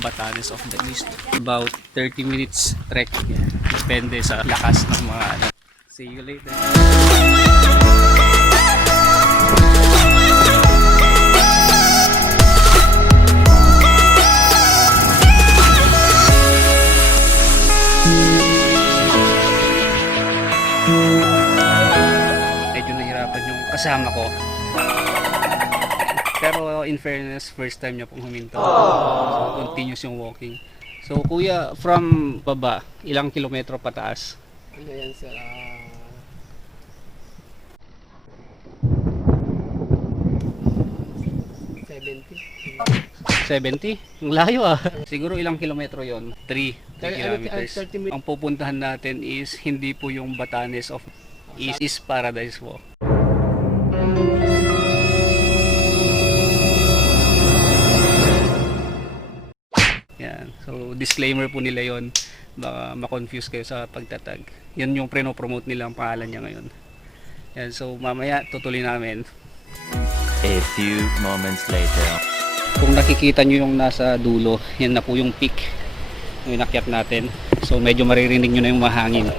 Batanes of the East. About 30 minutes trek. Yan. Depende sa lakas ng mga ano. See you later. Medyo nahirapan yung kasama ko. Pero in fairness, first time niya pong huminto. So continuous yung walking. So kuya, from baba, ilang kilometro pataas? Ano yan sa 70? Ang layo ah. Siguro ilang kilometro yon? 3 kilometers. 30 Ang pupuntahan natin is hindi po yung Batanes of East, is Paradise Walk. Yan. So disclaimer po nila yon. Baka ma-confuse kayo sa pagtatag. Yan yung preno-promote nila ang pangalan niya ngayon. Yan. So mamaya tutuloy namin. A few moments later. Kung nakikita nyo yung nasa dulo, yan na po yung peak yung inakyat natin. So medyo maririnig nyo na yung mahangin.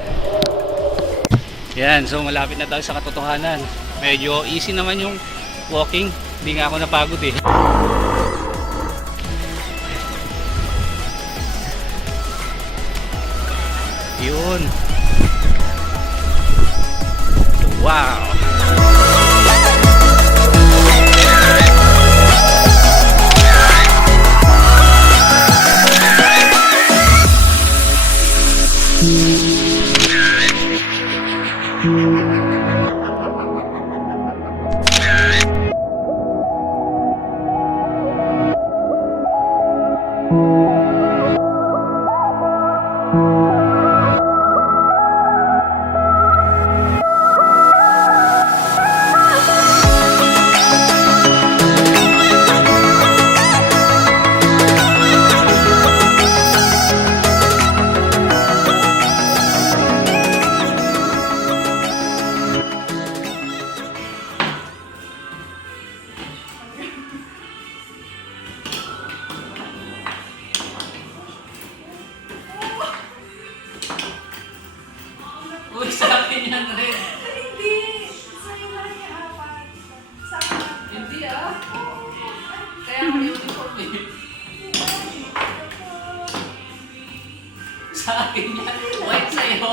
Yan, so malapit na tayo sa katotohanan. Medyo easy naman yung walking. Hindi nga ako napagod eh. Yun. Wow. Uy, sa akin yan rin. Hindi. Sa'yo lang yung apat. Sa akin. Hindi ah. Kaya ako uniform eh. Sa akin yan. White sa'yo.